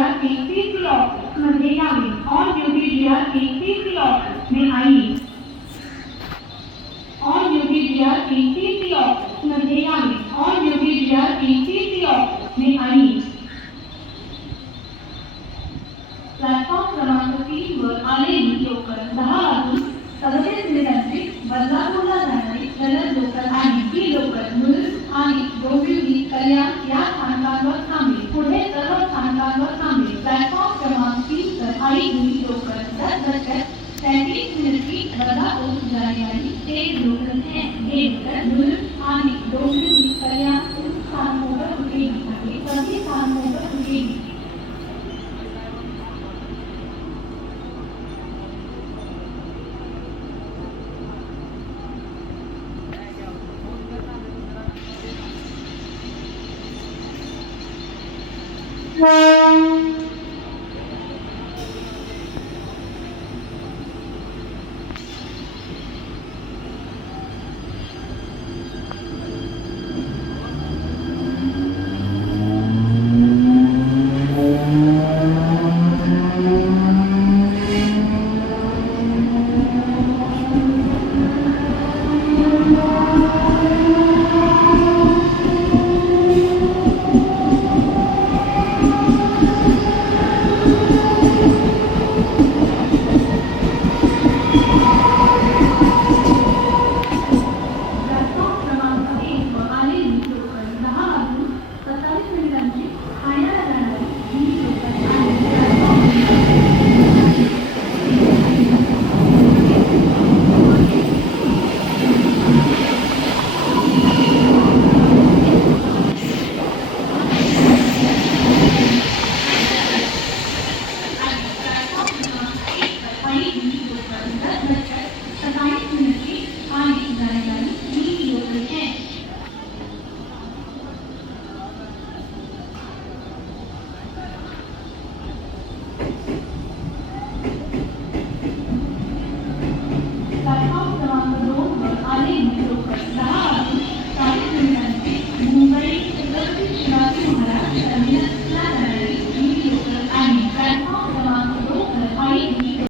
GRTC office मध्ये यावे. On duty GRTC office में आइए. On duty GRTC office मध्ये यावे. On duty GRTC office में आइए. प्लॅटफॉर्म क्रमांक 3 वर आलेली लोकल 10 वाजून 37 मिनिटांची बदलापूरला जाणारी जलद लोकल आहे. ही लोकल मुलुंड आणि डोंबिवली कल्याण या स्थानकांवर थांबेल. पुढे सर्व स्थानकांवर थांबेल. प्लॅटफॉर्म क्रमांक 3 पर आई हुई लोकल 10:35 मिनट की बदलापूर जाने वाली तेज लोकल है. ये लोकल मुलुंड आणि डोंबिवली कल्याण उन स्थानकों पर रुकेगी. सभी स्थानकों पर रुकेगी. Thank you.